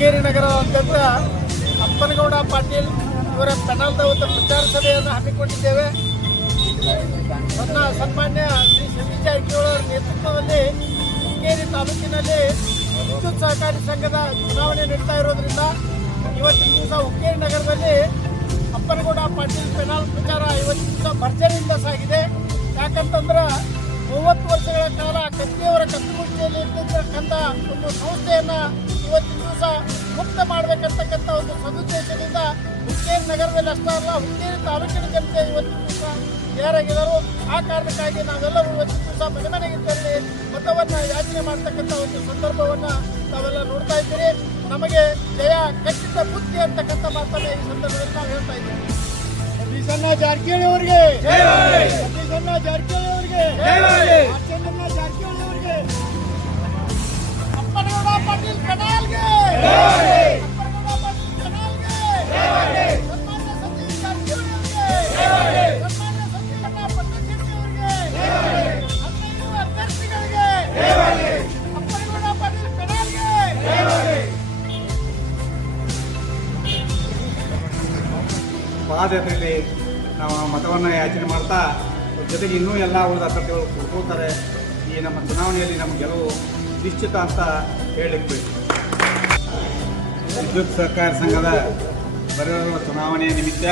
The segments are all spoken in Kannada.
ಅಂತಂದ್ರೆ ಅಪ್ಪನಗೌಡ ಪಾಟೀಲ್ ಇವರ ಪೆನಾಲ್ದ ಒಂದು ಪ್ರಚಾರ ಸಭೆಯನ್ನು ಹಮ್ಮಿಕೊಂಡಿದ್ದೇವೆ. ನನ್ನ ಸನ್ಮಾನ್ಯ ಶ್ರೀ ಸತೀಶ್ ಜಾರಕಿಹೊಳಿ ಅವರ ನೇತೃತ್ವದಲ್ಲಿ ಶೃಂಗೇರಿ ತಾಲೂಕಿನಲ್ಲಿ ವಿದ್ಯುತ್ ಸಹಕಾರಿ ಸಂಘದ ಚುನಾವಣೆ ನಡೀತಾ ಇರೋದ್ರಿಂದ ಇವತ್ತಿನ ದಿವಸ ಹುಕ್ಕೇರಿ ನಗರದಲ್ಲಿ ಅಪ್ಪನಗೌಡ ಪಾಟೀಲ್ ಪೆನಾಲ್ ಪ್ರಚಾರ ಇವತ್ತಿನ ದಿವಸ ಭರ್ಜರಿಯಿಂದ ಸಾಗಿದೆ. ಯಾಕಂತಂದ್ರೆ ಮೂವತ್ತು ವರ್ಷಗಳ ಕಾಲ ಕತ್ತಿಯವರ ಕತ್ತುಮುಚ್ಚಿಯಲ್ಲಿ ಇರ್ತಕ್ಕಂಥ ಒಂದು ಸಂಸ್ಥೆಯನ್ನ ಇವತ್ತಿನ ದಿವಸ ಮುಕ್ತ ಮಾಡಬೇಕಂತಕ್ಕಂಥ ಒಂದು ಸದುದ್ದೇಶದಿಂದ ಹುಕ್ಕೇರಿ ನಗರದಲ್ಲಿ ಅಷ್ಟ ಅಲ್ಲ ಹುಕ್ಕೇರಿ ತಾಲೂಕಿನ ಜನತೆ ಇವತ್ತಿನ ದಿವಸ ತಯಾರಾಗಿದ್ದರು. ಆ ಕಾರಣಕ್ಕಾಗಿ ನಾವೆಲ್ಲರೂ ಇವತ್ತಿನ ದಿವಸ ಮನೆ ಮನೆಗೆ ತೆರಳಿ ಮತವನ್ನ ಯಾಚನೆ ಮಾಡ್ತಕ್ಕಂಥ ಒಂದು ಸಂದರ್ಭವನ್ನ ತಾವೆಲ್ಲ ನೋಡ್ತಾ ಇದ್ದೀರಿ. ನಮಗೆ ಜಯ ಖಚಿತ ಬುದ್ಧಿ ಅಂತಕ್ಕಂಥ ಮಾತನ್ನ ಈ ಸಂದರ್ಭದಲ್ಲಿ ನಾವು ಹೇಳ್ತಾ ಇದ್ದೀವಿ. ಸತೀಶಣ್ಣ ಜಾರಕಿಹೊಳಿ ಅವರಿಗೆ. ಸತೀಶಣ್ಣ ಜಾರಕಿಹೊಳಿ ಅವರಿಗೆ. ಪಾದಯಾತ್ರೆಯಲ್ಲಿ ನಾವು ಮತವನ್ನು ಯಾಚನೆ ಮಾಡ್ತಾ ಜೊತೆಗೆ ಇನ್ನೂ ಎಲ್ಲ ಉಳಿದ ಅಭ್ಯರ್ಥಿಗಳು ಕೂತ್ಕೊಳ್ತಾರೆ. ಈ ನಮ್ಮ ಚುನಾವಣೆಯಲ್ಲಿ ನಮ್ಮ ಗೆಲುವು ನಿಶ್ಚಿತ ಅಂತ ಹೇಳಲಿಕ್ಕೆ ಬೇಕು ವಿದ್ಯುತ್ ಸಹಕಾರ ಸಂಘದ ಬರೋ ಚುನಾವಣೆಯ ನಿಮಿತ್ತ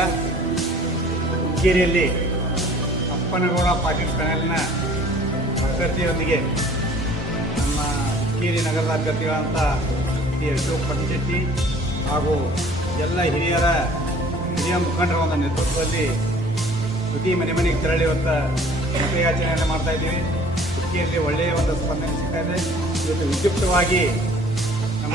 ಹುಕ್ಕೇರಿಯಲ್ಲಿ ಅಪ್ಪನಗೌಡ ಪಾಟೀಲ್ ಪ್ಯಾನೆಲ್ನ ಅಭ್ಯರ್ಥಿಯೊಂದಿಗೆ ನಮ್ಮ ಹುಕ್ಕೇರಿ ನಗರದ ಅಭ್ಯರ್ಥಿಗಳಂತ ಶ್ರೀ ಅಶೋಕ್ ಪಟ್ಟಶೆಟ್ಟಿ ಹಾಗೂ ಎಲ್ಲ ಹಿರಿಯರ ಹಿರಿಯ ಮುಖಂಡರ ಒಂದು ನೇತೃತ್ವದಲ್ಲಿ ಪ್ರತಿ ಮನೆ ಮನೆಗೆ ತೆರಳಿ ಇವತ್ತು ಮತಯಾಚನೆಯನ್ನು ಮಾಡ್ತಾ ಇದ್ದೀವಿ ಹುಕ್ಕಿಯಲ್ಲಿ ಒಳ್ಳೆಯ ಒಂದು ಸ್ಪಂದನೆ ಸಿಗ್ತಾ ಇದೆ ಇವತ್ತು ವಿದ್ಯುಕ್ತವಾಗಿ ನಮ್ಮ